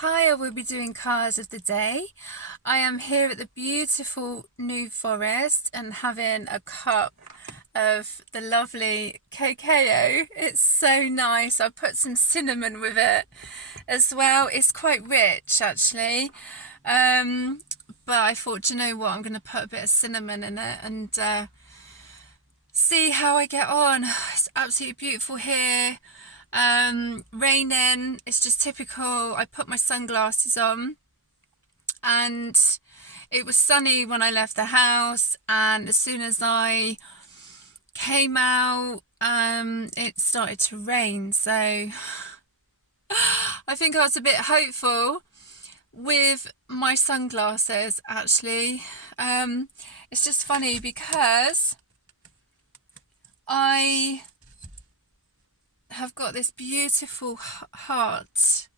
Hi, I will be doing cars of the day. I am here at the beautiful New Forest and having a cup of the lovely cacao. It's so nice. I put some cinnamon with it as well. It's quite rich actually. But I thought, do you know what? I'm going to put a bit of cinnamon in it and see how I get on. It's absolutely beautiful here. Raining. It's just typical. I put my sunglasses on and it was sunny when I left the house, and as soon as I came out it started to rain, so I think I was a bit hopeful with my sunglasses actually. It's just funny because I have got this beautiful heart,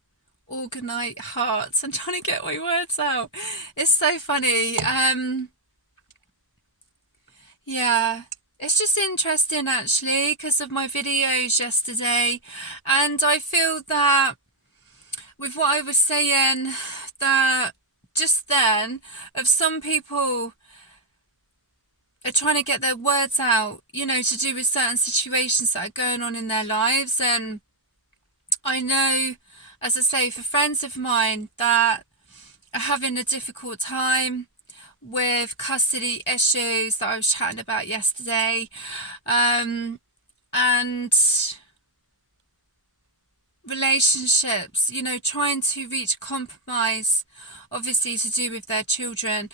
organite hearts. I'm trying to get my words out. It's so funny. Yeah, it's just interesting actually because of my videos yesterday, and I feel that with what I was saying, that just then, of some people are trying to get their words out, you know, to do with certain situations that are going on in their lives. And I know, as I say, for friends of mine that are having a difficult time with custody issues that I was chatting about yesterday, and relationships, you know, trying to reach a compromise, obviously to do with their children.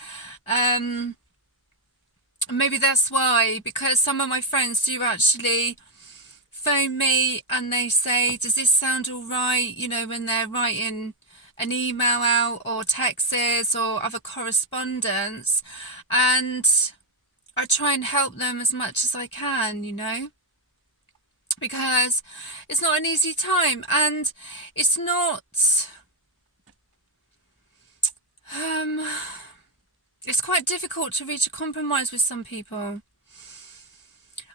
Maybe that's why, because some of my friends do actually phone me and they say, does this sound all right, you know, when they're writing an email out or texts or other correspondence, and I try and help them as much as I can, you know, because it's not an easy time, and it's not it's quite difficult to reach a compromise with some people.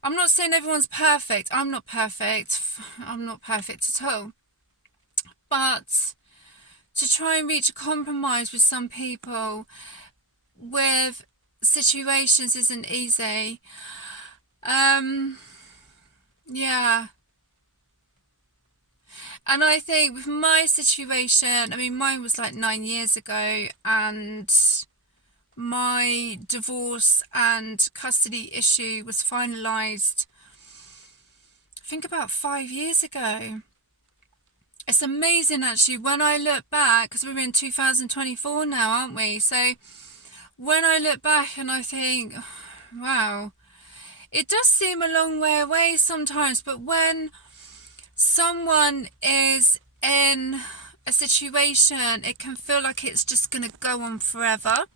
I'm not saying everyone's perfect. I'm not perfect. I'm not perfect at all. But to try and reach a compromise with some people with situations isn't easy. Yeah. And I think with my situation, I mean, mine was like 9 years ago, and my divorce and custody issue was finalised, I think, about 5 years ago. It's amazing actually when I look back, because we're in 2024 now, aren't we? So when I look back and I think, wow, it does seem a long way away sometimes, but when someone is in a situation, it can feel like it's just going to go on forever.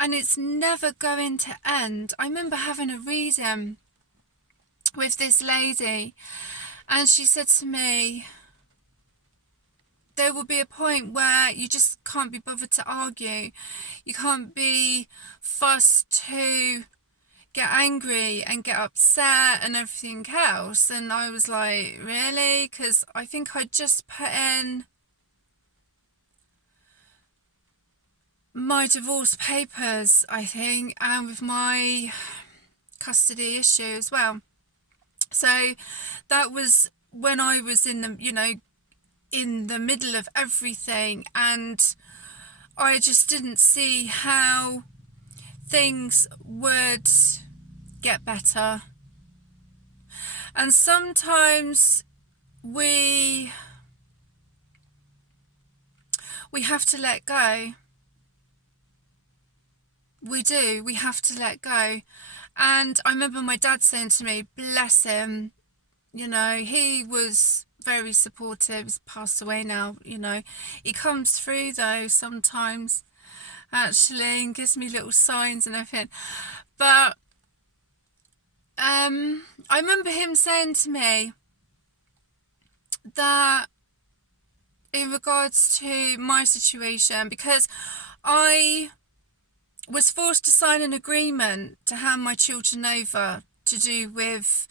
And it's never going to end. I remember having a reading with this lady, and she said to me, there will be a point where you just can't be bothered to argue. You can't be fussed to get angry and get upset and everything else. And I was like, really? Because I think I just put in my divorce papers, I think, and with my custody issue as well. So that was when I was in the, you know, in the middle of everything, and I just didn't see how things would get better. And sometimes we have to let go. We do. We have to let go. And I remember my dad saying to me, bless him, you know, he was very supportive. He's passed away now, you know. He comes through though sometimes, actually, and gives me little signs and everything. But I remember him saying to me that in regards to my situation, because I was forced to sign an agreement to hand my children over to do with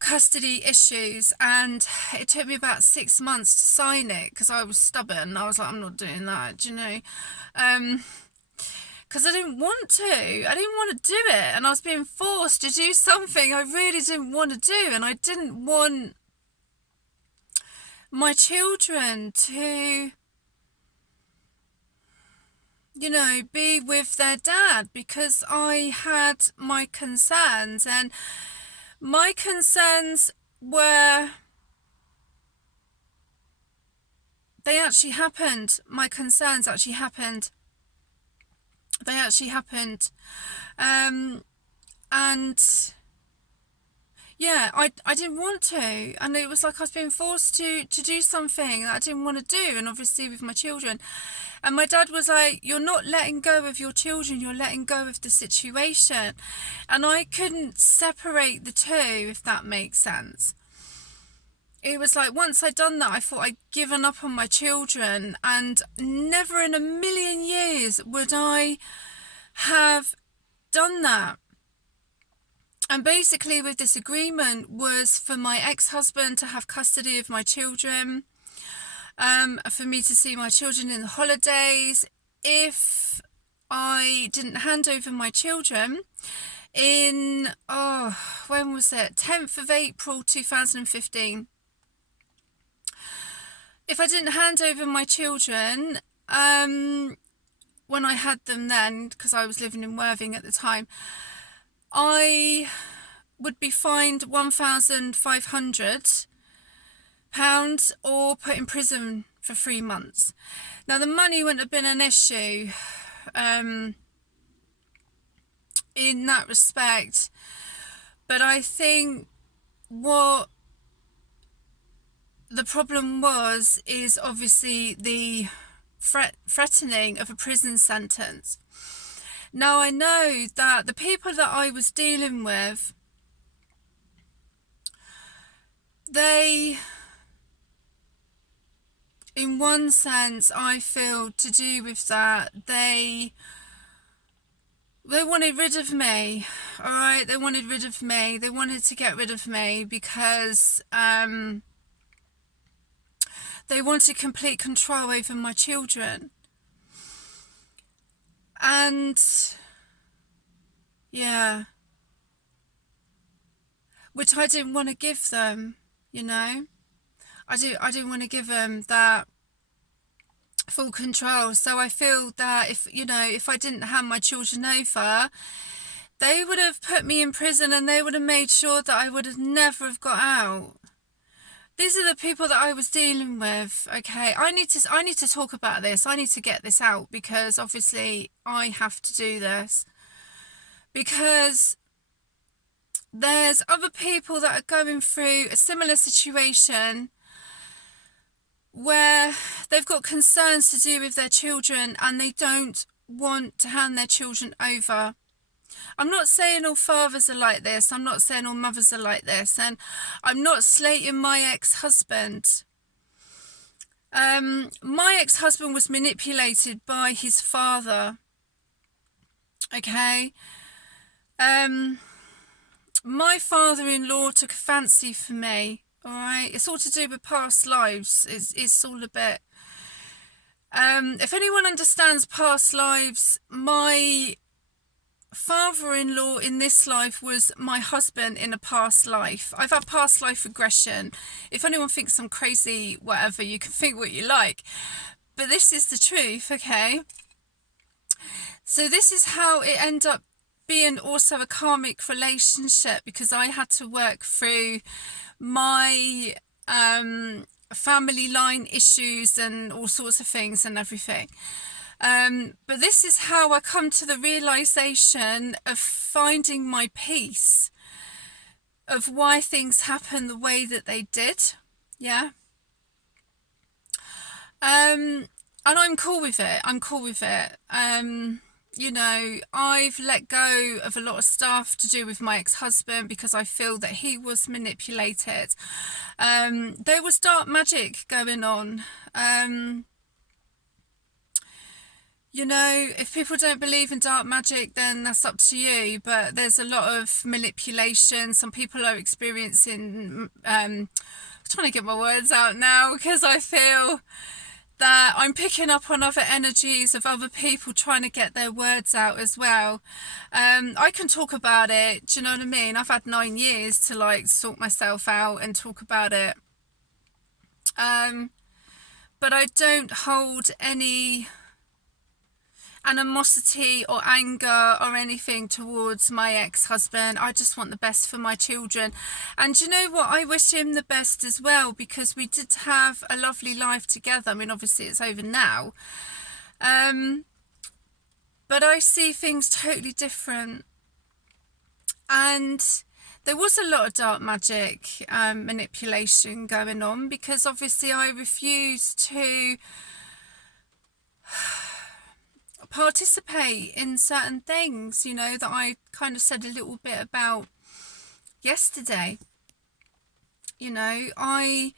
custody issues, and it took me about 6 months to sign it because I was stubborn. I was like, I'm not doing that, do you know, because I didn't want to. I didn't want to do it, and I was being forced to do something I really didn't want to do, and I didn't want my children to, you know, be with their dad, because I had my concerns, and my concerns were, they actually happened. My concerns actually happened. They actually happened. And yeah, I didn't want to, and it was like I was being forced to do something that I didn't want to do, and obviously with my children. And my dad was like, you're not letting go of your children, you're letting go of the situation. And I couldn't separate the two, if that makes sense. It was like, once I'd done that, I thought I'd given up on my children, and never in a million years would I have done that. And basically with this agreement was for my ex-husband to have custody of my children, for me to see my children in the holidays. If I didn't hand over my children in, when was it? 10th of April 2015. If I didn't hand over my children, when I had them then, because I was living in Worthing at the time, I would be fined £1,500 or put in prison for 3 months. Now, the money wouldn't have been an issue in that respect, but I think what the problem was is obviously the threatening of a prison sentence. Now, I know that the people that I was dealing with, they, in one sense, I feel to do with that, they wanted rid of me, all right? They wanted rid of me. They wanted to get rid of me because they wanted complete control over my children. And yeah, which I didn't want to give them, you know. I didn't want to give them that full control. So I feel that if I didn't hand my children over, they would have put me in prison, and they would have made sure that I would have never have got out. These are the people that I was dealing with, okay? I need to talk about this. I need to get this out, because obviously I have to do this. Because there's other people that are going through a similar situation where they've got concerns to do with their children, and they don't want to hand their children over. I'm not saying all fathers are like this. I'm not saying all mothers are like this. And I'm not slating my ex-husband. My ex-husband was manipulated by his father. Okay? My father-in-law took a fancy for me. Alright? It's all to do with past lives. It's all a bit... if anyone understands past lives, my father-in-law in this life was my husband in a past life. I've had past life regression. If anyone thinks I'm crazy, whatever, you can think what you like. But this is the truth, okay? So this is how it ended up being also a karmic relationship, because I had to work through my family line issues and all sorts of things and everything. But this is how I come to the realization of finding my peace, of why things happen the way that they did. Yeah. And I'm cool with it. I'm cool with it. You know, I've let go of a lot of stuff to do with my ex-husband because I feel that he was manipulated. There was dark magic going on. You know, if people don't believe in dark magic, then that's up to you. But there's a lot of manipulation. Some people are experiencing, I'm trying to get my words out now because I feel that I'm picking up on other energies of other people trying to get their words out as well. I can talk about it. Do you know what I mean? I've had 9 years to like sort myself out and talk about it. But I don't hold any animosity or anger or anything towards my ex-husband. I just want the best for my children, and you know what, I wish him the best as well, because we did have a lovely life together. I mean, obviously it's over now, but I see things totally different. And there was a lot of dark magic manipulation going on, because obviously I refused to participate in certain things, you know, that I kind of said a little bit about yesterday. You know, I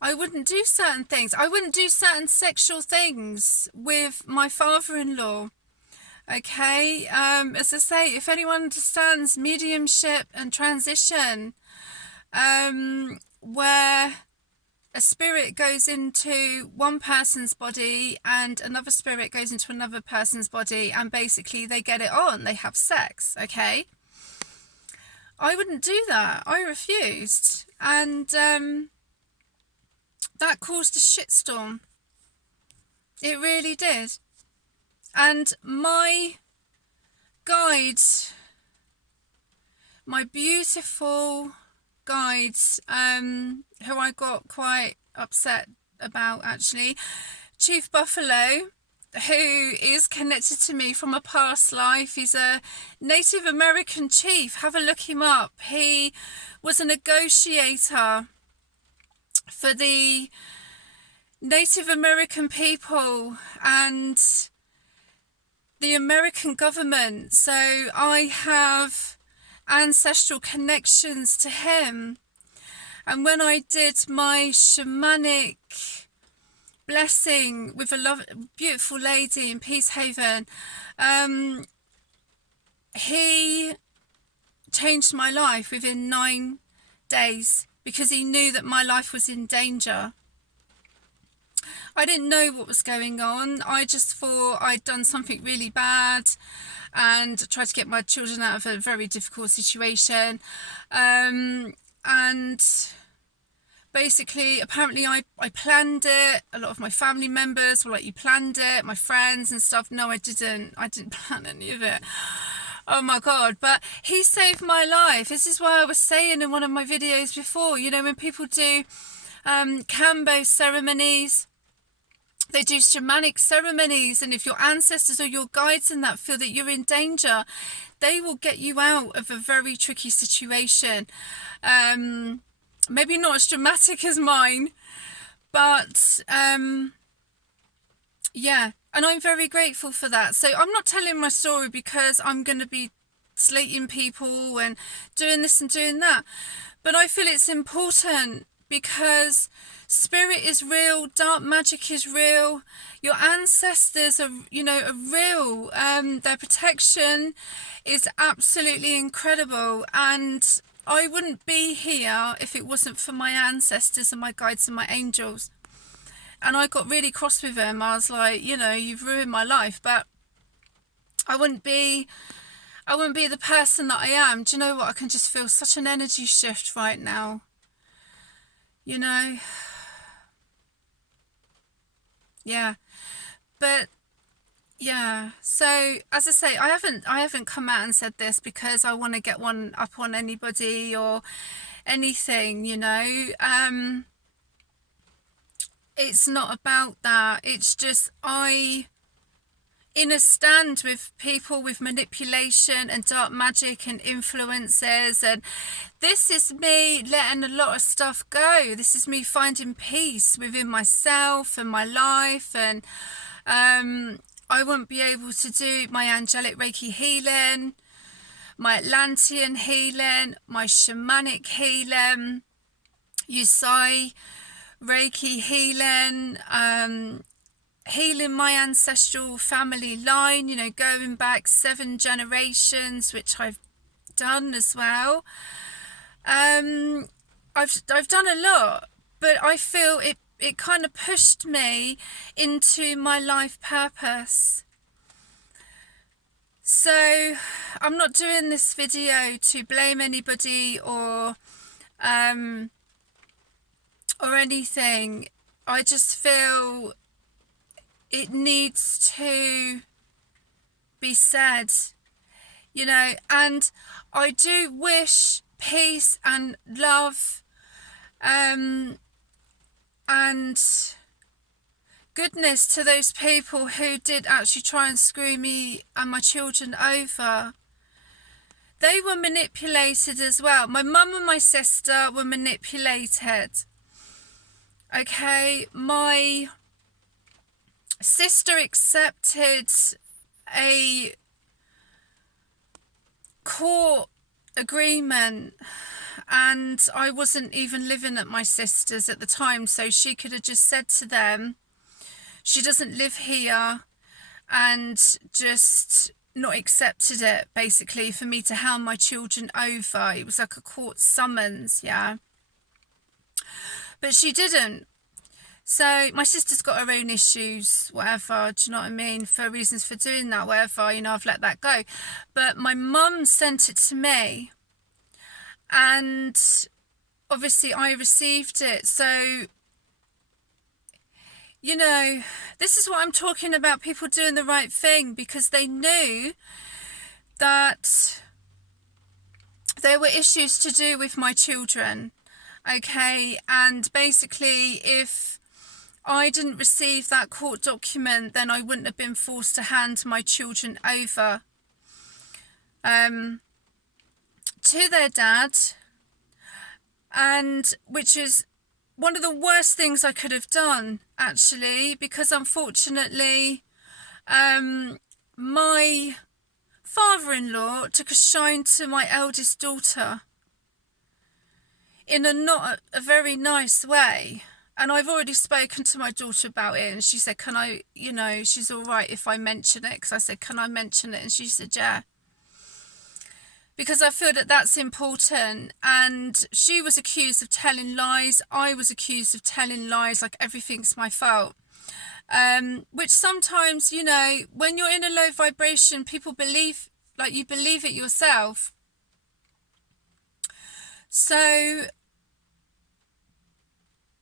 wouldn't do certain things. I wouldn't do certain sexual things with my father-in-law. Okay, as I say, if anyone understands mediumship and transition, where a spirit goes into one person's body and another spirit goes into another person's body, and basically they get it on, they have sex, okay? I wouldn't do that. I refused. And that caused a shitstorm. It really did. And my guide, my beautiful guides, who I got quite upset about actually, Chief Buffalo, who is connected to me from a past life. He's a Native American chief. Have a look him up. He was a negotiator for the Native American people and the American government. So I have ancestral connections to him. And when I did my shamanic blessing with a beautiful lady in Peacehaven, he changed my life within 9 days, because he knew that my life was in danger. I didn't know what was going on. I just thought I'd done something really bad and tried to get my children out of a very difficult situation. And basically, apparently I planned it. A lot of my family members were like, you planned it, my friends and stuff. No, I didn't plan any of it. Oh my God. But he saved my life. This is why I was saying in one of my videos before, you know, when people do Kambo ceremonies, they do shamanic ceremonies, and if your ancestors or your guides in that feel that you're in danger, they will get you out of a very tricky situation. Maybe not as dramatic as mine, but yeah, and I'm very grateful for that. So I'm not telling my story because I'm going to be slating people and doing this and doing that, but I feel it's important because spirit is real, dark magic is real, your ancestors are, you know, are real. Their protection is absolutely incredible, and I wouldn't be here if it wasn't for my ancestors and my guides and my angels. And I got really cross with them. I was like, you know, you've ruined my life, but I wouldn't be the person that I am. Do you know what? I can just feel such an energy shift right now. You know, yeah, but yeah. So as I say, I haven't come out and said this because I want to get one up on anybody or anything. You know, it's not about that. It's just in a stand with people with manipulation and dark magic and influences, and this is me letting a lot of stuff go. This is me finding peace within myself and my life, and I wouldn't be able to do my angelic Reiki healing, my Atlantean healing, my shamanic healing, Yusai Reiki healing, healing my ancestral family line, you know, going back 7 generations, which I've done as well. I've done a lot, but I feel it kind of pushed me into my life purpose. So I'm not doing this video to blame anybody or anything. I just feel it needs to be said, you know, and I do wish peace and love and goodness to those people who did actually try and screw me and my children over. They were manipulated as well. My mum and my sister were manipulated. Okay, my sister accepted a court agreement, and I wasn't even living at my sister's at the time, so she could have just said to them she doesn't live here and just not accepted it, basically, for me to hand my children over. It was like a court summons, yeah, but she didn't. So my sister's got her own issues, whatever, do you know what I mean, for reasons for doing that, whatever, you know, I've let that go. But my mum sent it to me, and obviously I received it. So, you know, this is what I'm talking about, people doing the right thing, because they knew that there were issues to do with my children, okay, and basically if I didn't receive that court document, then I wouldn't have been forced to hand my children over to their dad, and which is one of the worst things I could have done, actually, because unfortunately my father-in-law took a shine to my eldest daughter in a not a very nice way. And I've already spoken to my daughter about it, and she said, can I, you know, she's all right if I mention it, because I said, can I mention it? And she said, yeah. Because I feel that that's important. And she was accused of telling lies. I was accused of telling lies, like everything's my fault. Which sometimes, you know, when you're in a low vibration, people believe, like you believe it yourself. So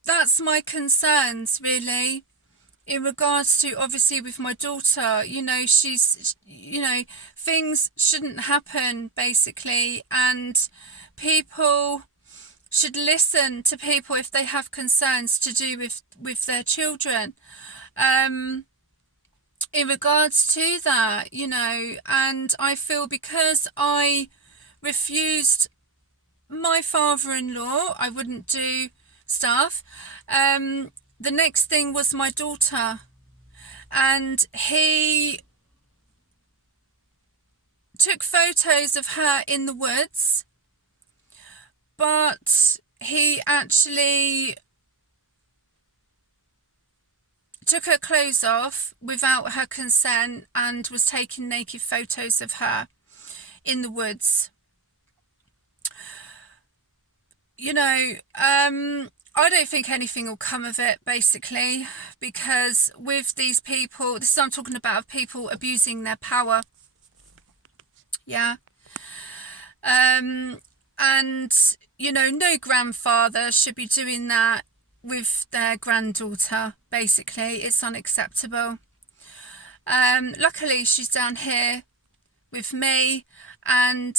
that's my concerns, really, in regards to, obviously, with my daughter. You know, she's, you know, things shouldn't happen, basically, and people should listen to people if they have concerns to do with their children, in regards to that, you know. And I feel because I refused my father-in-law, I wouldn't do stuff. The next thing was my daughter, and he took photos of her in the woods, but he actually took her clothes off without her consent and was taking naked photos of her in the woods. You know, I don't think anything will come of it, basically, because with these people, this is what I'm talking about, people abusing their power, yeah, and, you know, no grandfather should be doing that with their granddaughter, basically. It's unacceptable. Luckily, she's down here with me, and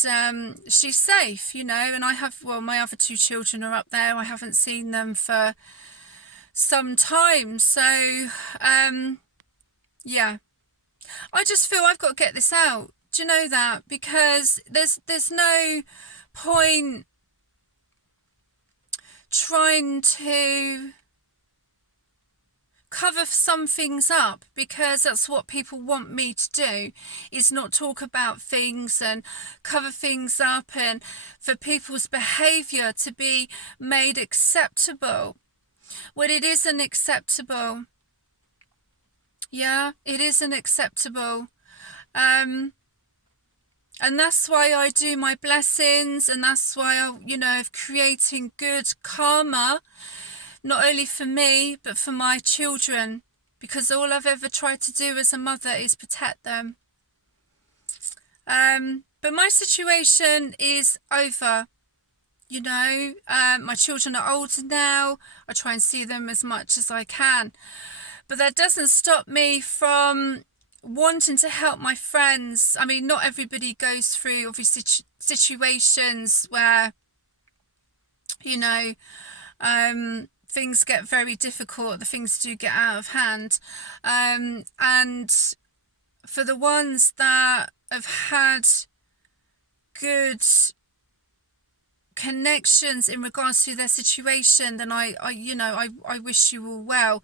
she's safe, you know, and I have, well, my other 2 children are up there. I haven't seen them for some time, so yeah, I just feel I've got to get this out. Do you know that? Because there's no point trying to cover some things up, because that's what people want me to do, is not talk about things and cover things up, and for people's behaviour to be made acceptable when it isn't acceptable. Yeah, it isn't acceptable. Um, and that's why I do my blessings, and that's why of creating good karma, not only for me, but for my children, because all I've ever tried to do as a mother is protect them. But my situation is over. My children are older now. I try and see them as much as I can. But that doesn't stop me from wanting to help my friends. I mean, not everybody goes through, obviously, situations where, things get very difficult. The things do get out of hand. And for the ones that have had good connections in regards to their situation, then I wish you all well.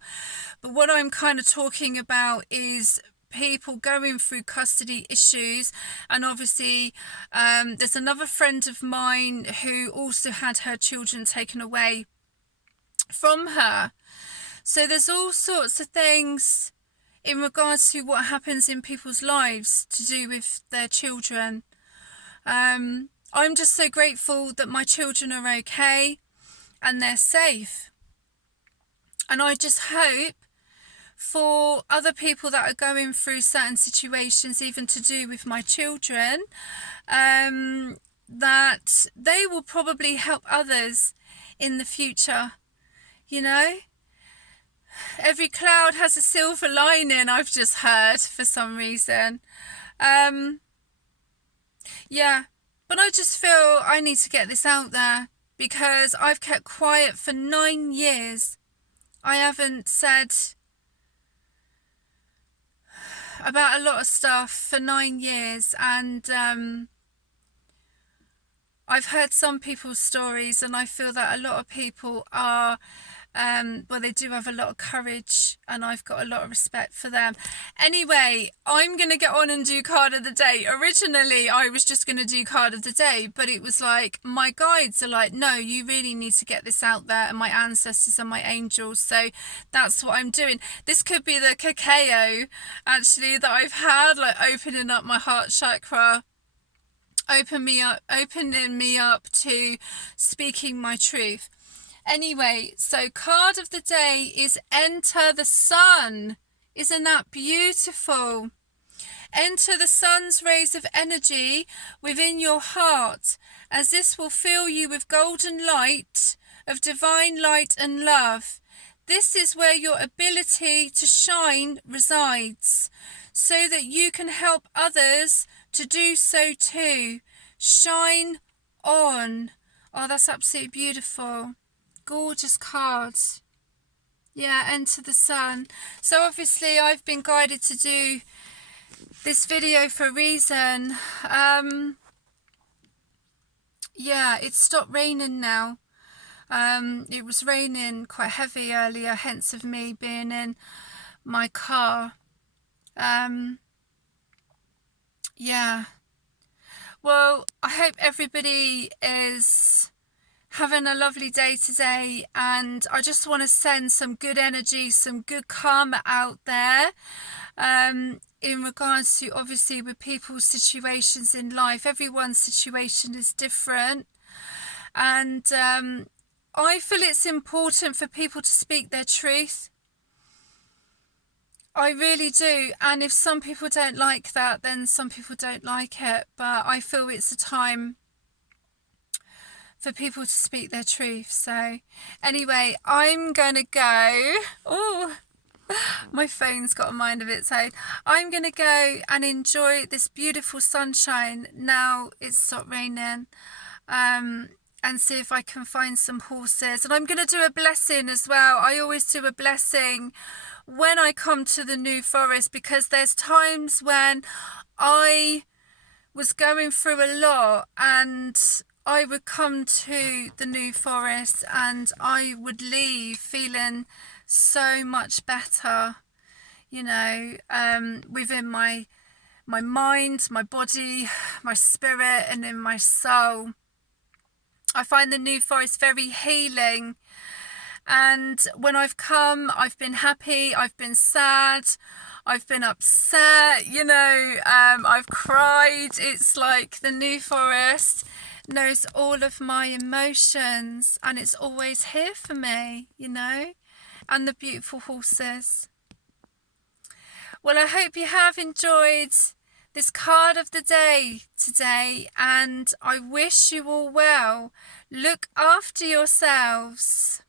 But what I'm kind of talking about is people going through custody issues, and obviously there's another friend of mine who also had her children taken away from her. So there's all sorts of things in regards to what happens in people's lives to do with their children. I'm just so grateful that my children are okay and they're safe. And I just hope for other people that are going through certain situations, even to do with my children, that they will probably help others in the future. Every cloud has a silver lining, I've just heard, for some reason. But I just feel I need to get this out there, because I've kept quiet for 9 years. I haven't said about a lot of stuff for 9 years, and I've heard some people's stories, and I feel that a lot of people are they do have a lot of courage, and I've got a lot of respect for them. Anyway, I'm going to get on and do card of the day. Originally, I was just going to do card of the day, but it was like, my guides are like, no, you really need to get this out there, and my ancestors and my angels. So that's what I'm doing. This could be the cacao, actually, that I've had, like opening up my heart chakra, opening me up to speaking my truth. Anyway, so card of the day is Enter the Sun. Isn't that beautiful? Enter the sun's rays of energy within your heart, as this will fill you with golden light of divine light and love. This is where your ability to shine resides, so that you can help others to do so too. Shine on. Oh, that's absolutely beautiful. Gorgeous cards. Yeah, Enter the Sun. So obviously I've been guided to do this video for a reason. It stopped raining now. It was raining quite heavy earlier, hence of me being in my car. Well, I hope everybody is having a lovely day today, and I just want to send some good energy, some good karma out there, in regards to, obviously, with people's situations in life. Everyone's situation is different, and I feel it's important for people to speak their truth. I really do. And if some people don't like that, then some people don't like it. But I feel it's a time for people to speak their truth. So anyway, I'm going to go. Oh, my phone's got a mind of its own. I'm going to go and enjoy this beautiful sunshine now it's stopped raining. And see if I can find some horses. And I'm going to do a blessing as well. I always do a blessing when I come to the New Forest, because there's times when I was going through a lot, and I would come to the New Forest and I would leave feeling so much better, within my mind, my body, my spirit, and in my soul. I find the New Forest very healing, And when I've come, I've been happy, I've been sad, I've been upset, you know, I've cried. It's like the New Forest knows all of my emotions, and it's always here for me, you know, and the beautiful horses. Well, I hope you have enjoyed this card of the day today, and I wish you all well. Look after yourselves.